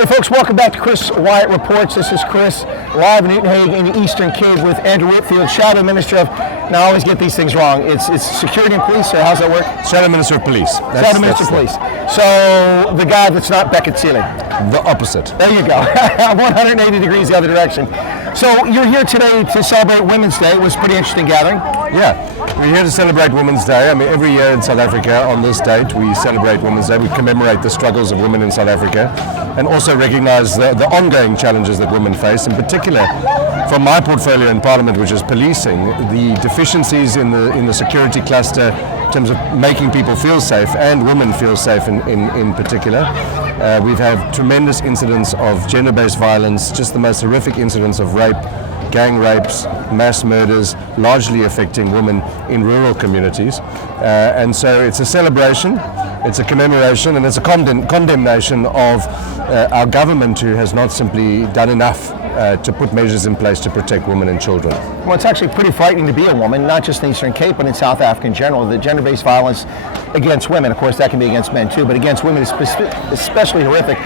Hey folks, welcome back to Chris Wyatt Reports. This is Chris, live in Uitenhage in the Eastern Cape with Andrew Whitfield, Shadow Minister of, now I always get these things wrong, it's Security and Police, or how's that work? Shadow Minister of Police. Shadow Minister of Police. So, the guy that's not Beckett Sealing. The opposite. There you go. 180 degrees the other direction. So, you're here today to celebrate Women's Day. It was a pretty interesting gathering. Yeah, we're here to celebrate Women's Day. I mean, every year in South Africa on this date we celebrate Women's Day. We commemorate the struggles of women in South Africa and also recognize the ongoing challenges that women face, in particular from my portfolio in Parliament, which is policing, the deficiencies in the security cluster in terms of making people feel safe and women feel safe in particular. We've had tremendous incidents of gender-based violence, just the most horrific incidents of rape, gang rapes, mass murders, largely affecting women in rural communities. And so it's a celebration, it's a commemoration, and it's a condemnation of our government, who has not simply done enough to put measures in place to protect women and children. Well, it's actually pretty frightening to be a woman, not just in the Eastern Cape, but in South Africa in general. The gender-based violence against women, of course that can be against men too, but against women is especially horrific.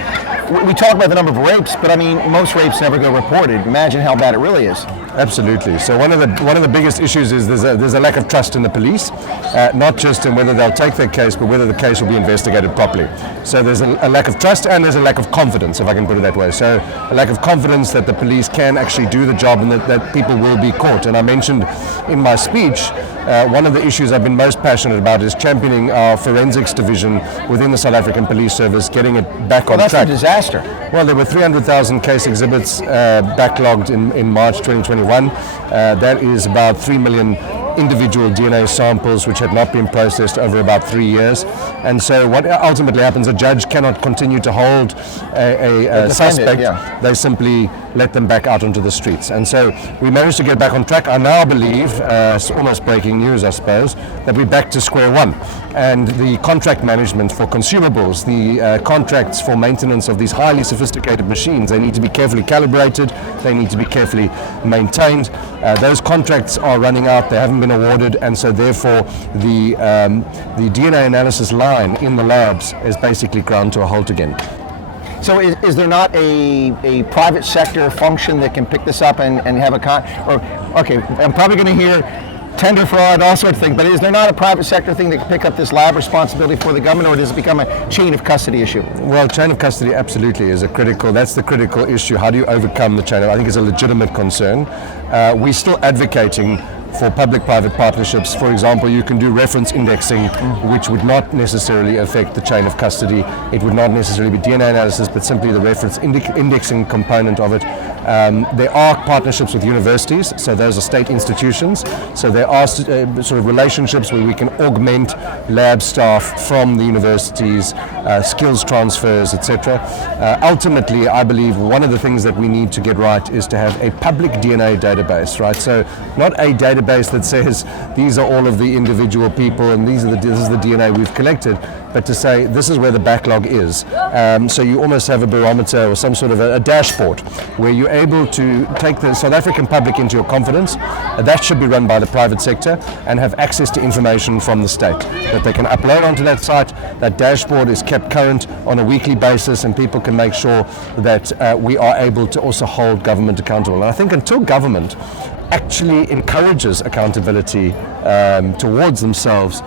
We talk about the number of rapes, but I mean, most rapes never go reported. Imagine how bad it really is. Absolutely. So one of the biggest issues is there's a lack of trust in the police, not just in whether they'll take their case, but whether the case will be investigated properly. So there's a lack of trust, and there's a lack of confidence, if I can put it that way. So a lack of confidence that the police can actually do the job and that people will be caught. And I mentioned in my speech, one of the issues I've been most passionate about is championing our forensics division within the South African Police Service, getting it back on track. That's a disaster. Well, there were 300,000 case exhibits backlogged in March 2021. That is about 3 million individual DNA samples which had not been processed over about 3 years. And so what ultimately happens, a judge cannot continue to hold a suspect. Yeah. They simply let them back out onto the streets. And so we managed to get back on track. I now believe, it's almost breaking news I suppose, that we're back to square one. And the contract management for consumables, the contracts for maintenance of these highly sophisticated machines, they need to be carefully calibrated, they need to be carefully maintained. Those contracts are running out, they haven't been awarded, and so therefore the DNA analysis line in the labs is basically ground to a halt again. So is there not a private sector function that can pick this up and have okay, I'm probably going to hear tender fraud, all sorts of things, but is there not a private sector thing that can pick up this lab responsibility for the government, or does it become a chain of custody issue? Well, chain of custody absolutely is that's the critical issue. How do you overcome the chain? I think it's a legitimate concern. We're still advocating for public-private partnerships. For example, you can do reference indexing, which would not necessarily affect the chain of custody. It would not necessarily be DNA analysis, but simply the reference indexing component of it. There are partnerships with universities, so those are state institutions. So there are sort of relationships where we can augment lab staff from the universities, skills transfers, etc. Ultimately, I believe one of the things that we need to get right is to have a public DNA database, right? So not a database that says these are all of the individual people and this is the DNA we've collected, but to say this is where the backlog is. So you almost have a barometer or some sort of a dashboard where you're able to take the South African public into your confidence. That should be run by the private sector and have access to information from the state that they can upload onto that site. That dashboard is kept current on a weekly basis, and people can make sure that we are able to also hold government accountable. And I think until government actually encourages accountability towards themselves,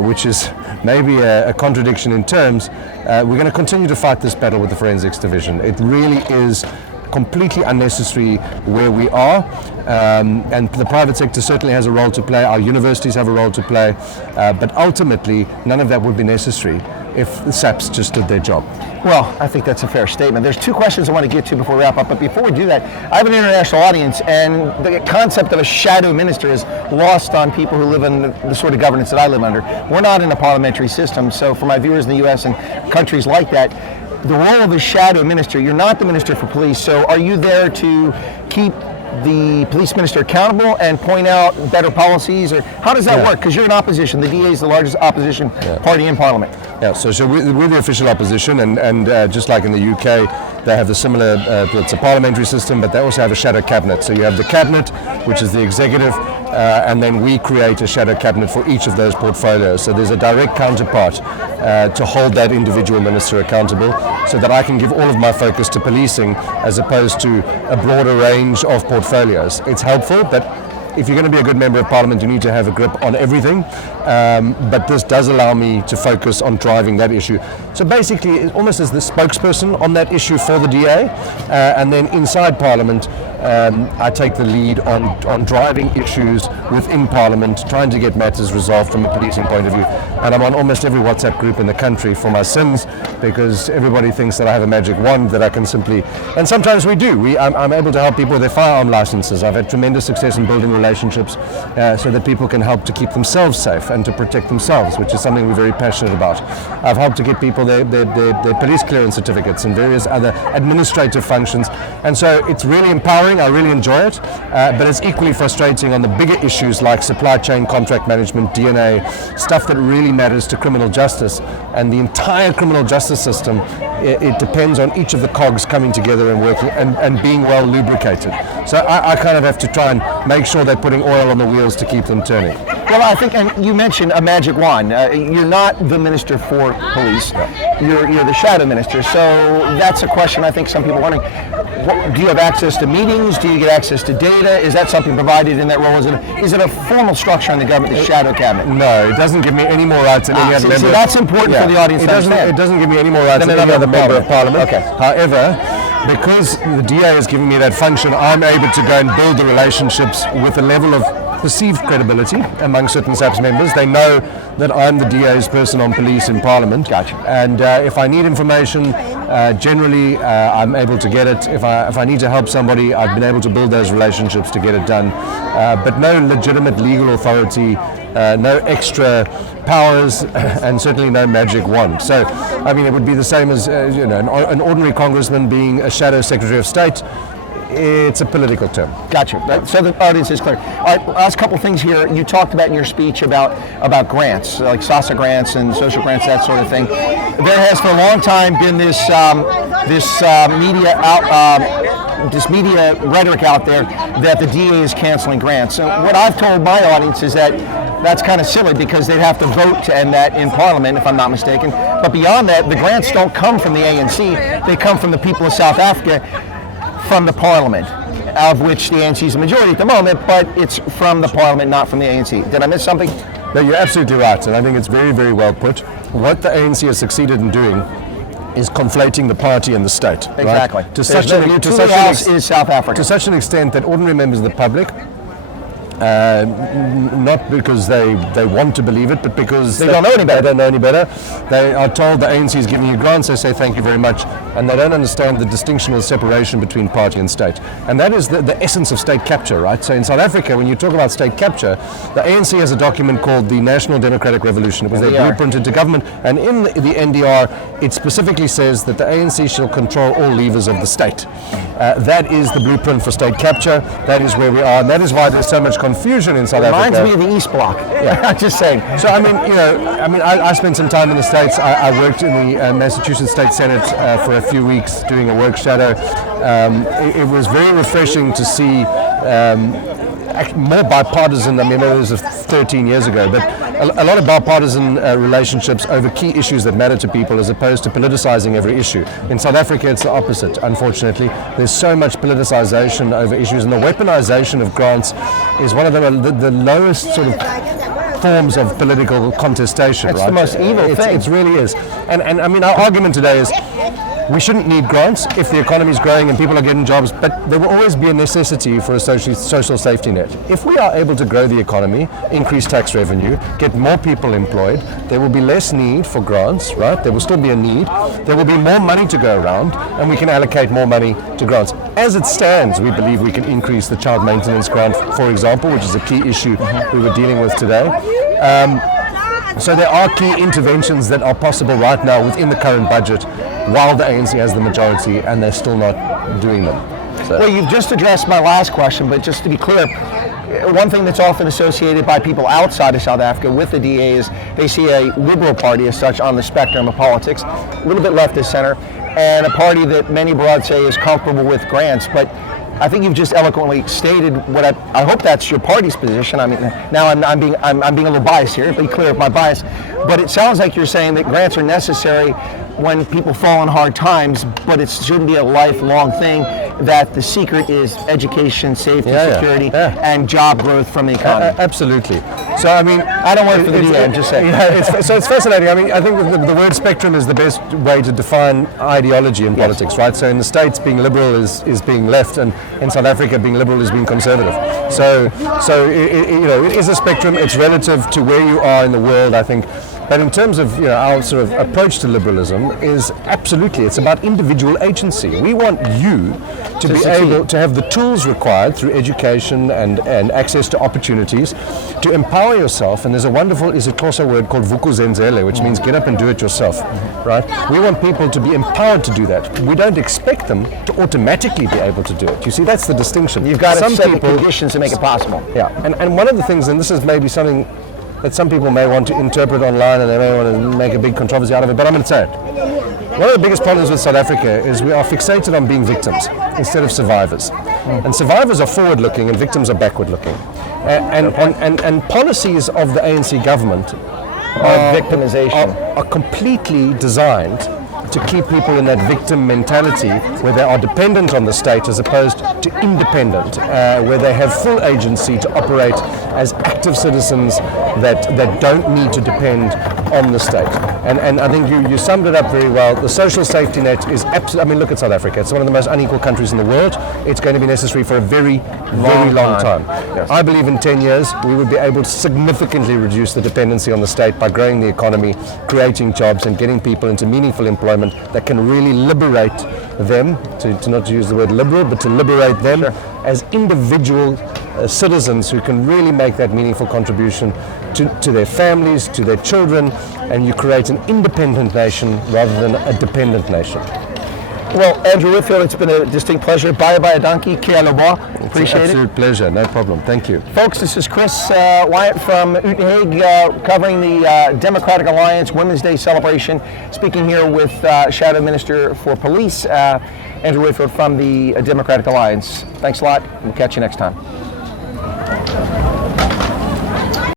which is maybe a contradiction in terms, we're going to continue to fight this battle with the forensics division. It really is completely unnecessary where we are, and the private sector certainly has a role to play, our universities have a role to play, but ultimately none of that would be necessary if the SAPs just did their job. Well, I think that's a fair statement. There's two questions I want to get to before we wrap up, but before we do that, I have an international audience, and the concept of a shadow minister is lost on people who live in the sort of governance that I live under. We're not in a parliamentary system, so for my viewers in the U.S. and countries like that, the role of a shadow minister, you're not the minister for police, so are you there to keep the police minister accountable and point out better policies, or how does that work? Because you're in opposition. The DA is the largest opposition party in Parliament. Yeah, so we're the official opposition, and just like in the UK, they have the similar, it's a parliamentary system, but they also have a shadow cabinet. So you have the cabinet, which is the executive, and then we create a shadow cabinet for each of those portfolios. So there's a direct counterpart to hold that individual minister accountable, so that I can give all of my focus to policing as opposed to a broader range of portfolios. It's helpful, but if you're going to be a good member of parliament, you need to have a grip on everything. But this does allow me to focus on driving that issue. So basically, it's almost as the spokesperson on that issue for the DA, and then inside parliament, I take the lead on driving issues within parliament, trying to get matters resolved from a policing point of view. And I'm on almost every WhatsApp group in the country for my sins, because everybody thinks that I have a magic wand that I can simply, and sometimes we do. I'm able to help people with their firearm licenses. I've had tremendous success in building relationships so that people can help to keep themselves safe and to protect themselves, which is something we're very passionate about. I've helped to get people their police clearance certificates and various other administrative functions, and so it's really empowering. I really enjoy it, but it's equally frustrating on the bigger issues like supply chain, contract management, DNA, stuff that really matters to criminal justice. And the entire criminal justice system, it depends on each of the cogs coming together and working and being well lubricated. So I kind of have to try and make sure they're putting oil on the wheels to keep them turning. Well, I think, and you mentioned a magic wand. You're not the minister for police. You're the shadow minister. So that's a question I think some people are wondering. Do you have access to meetings? Do you get access to data? Is that something provided in that role? Is it a formal structure in the government, the shadow cabinet? No, it doesn't give me any more rights than any other member. So that's important for the audience to understand. It doesn't give me any more rights than any other member of parliament. Okay. However, because the DA is giving me that function, I'm able to go and build the relationships with a level of perceived credibility among certain SAPS members. They know that I'm the DA's person on police in Parliament. Gotcha. And if I need information, generally I'm able to get it. If I need to help somebody, I've been able to build those relationships to get it done. But no legitimate legal authority, no extra powers, and certainly no magic wand. So, I mean, it would be the same as an ordinary congressman being a shadow Secretary of State. It's a political term. Gotcha. So the audience is clear. All right, last couple things here. You talked about in your speech about grants, like SASA grants and social grants, that sort of thing. There has for a long time been this media rhetoric out there that the DA is canceling grants. So what I've told my audience is that that's kind of silly, because they'd have to vote to end that in Parliament, if I'm not mistaken. But beyond that, the grants don't come from the ANC. They come from the people of South Africa, from the Parliament, of which the ANC is the majority at the moment, but it's from the Parliament, not from the ANC. Did I miss something? No, you're absolutely right, and I think it's very, very well put. What the ANC has succeeded in doing is conflating the party and the state. Exactly. Right? To such an extent that ordinary members of the public, not because they want to believe it, but because they don't know any better. They don't know any better. They are told the ANC is giving you grants, they say thank you very much, and they don't understand the distinction or separation between party and state. And that is the essence of state capture, right? So in South Africa, when you talk about state capture, the ANC has a document called the National Democratic Revolution. It was their blueprint into government, and in the NDR, it specifically says that the ANC shall control all levers of the state. That is the blueprint for state capture. That is where we are, and that is why there's so much confusion in South Africa. Reminds me of the East Bloc. Yeah, just saying. So I spent some time in the States. I worked in the Massachusetts State Senate for a few weeks doing a work shadow. It was very refreshing to see more bipartisan. I mean, it was 13 years ago, but a lot of bipartisan relationships over key issues that matter to people, as opposed to politicizing every issue. In South Africa, it's the opposite, unfortunately. There's so much politicization over issues, and the weaponization of grants is one of the lowest sort of forms of political contestation. It's right? the most evil thing. It really is. And I mean, our argument today is we shouldn't need grants if the economy is growing and people are getting jobs, but there will always be a necessity for a social safety net. If we are able to grow the economy, increase tax revenue, get more people employed, there will be less need for grants, right? There will still be a need. There will be more money to go around, and we can allocate more money to grants. As it stands, we believe we can increase the child maintenance grant, for example, which is a key issue we were dealing with today. So there are key interventions that are possible right now within the current budget, while the ANC has the majority, and they're still not doing them. So. Well, you've just addressed my last question, but just to be clear, one thing that's often associated by people outside of South Africa with the DA is they see a liberal party as such on the spectrum of politics, a little bit left of center, and a party that many abroad say is comfortable with grants. But I think you've just eloquently stated what I hope that's your party's position. I mean, now I'm being a little biased here. Be clear of my bias, but it sounds like you're saying that grants are necessary when people fall in hard times, but it shouldn't be a lifelong thing. That the secret is education, safety, security, and job growth from the economy. Absolutely. So I mean, I don't work for the DA. I'm just saying. So it's fascinating. I mean, I think the word spectrum is the best way to define ideology in politics, right? So in the States, being liberal is being left, and in South Africa, being liberal is being conservative. So it is a spectrum. It's relative to where you are in the world, I think. But in terms of our sort of approach to liberalism is absolutely, it's about individual agency. We want you to be able to have the tools required through education and access to opportunities to empower yourself. And there's a wonderful isiXhosa word called vukuzenzele, which means get up and do it yourself, right? We want people to be empowered to do that. We don't expect them to automatically be able to do it. You see, that's the distinction. You've got to set the conditions to make it possible. Yeah, and one of the things, and this is maybe something that some people may want to interpret online and they may want to make a big controversy out of it, but I'm going to say it. One of the biggest problems with South Africa is we are fixated on being victims instead of survivors. And survivors are forward-looking and victims are backward-looking. And policies of the ANC government victimization are completely designed to keep people in that victim mentality where they are dependent on the state as opposed to independent, where they have full agency to operate as active citizens that don't need to depend on the state. And I think you summed it up very well. The social safety net is absolutely, I mean, look at South Africa. It's one of the most unequal countries in the world. It's going to be necessary for a very long time. Yes. I believe in 10 years we would be able to significantly reduce the dependency on the state by growing the economy, creating jobs and getting people into meaningful employment that can really liberate them, to not to use the word liberal, but to liberate them as individual citizens who can really make that meaningful contribution to their families, to their children, and you create an independent nation rather than a dependent nation. Well, Andrew Whitfield, it's been a distinct pleasure. Bye bye, donkey. Kia loba. Appreciate it. Absolute pleasure. No problem. Thank you. Folks, this is Chris Wyatt from Uitenhage covering the Democratic Alliance Women's Day celebration. Speaking here with Shadow Minister for Police, Andrew Whitfield from the Democratic Alliance. Thanks a lot. We'll catch you next time.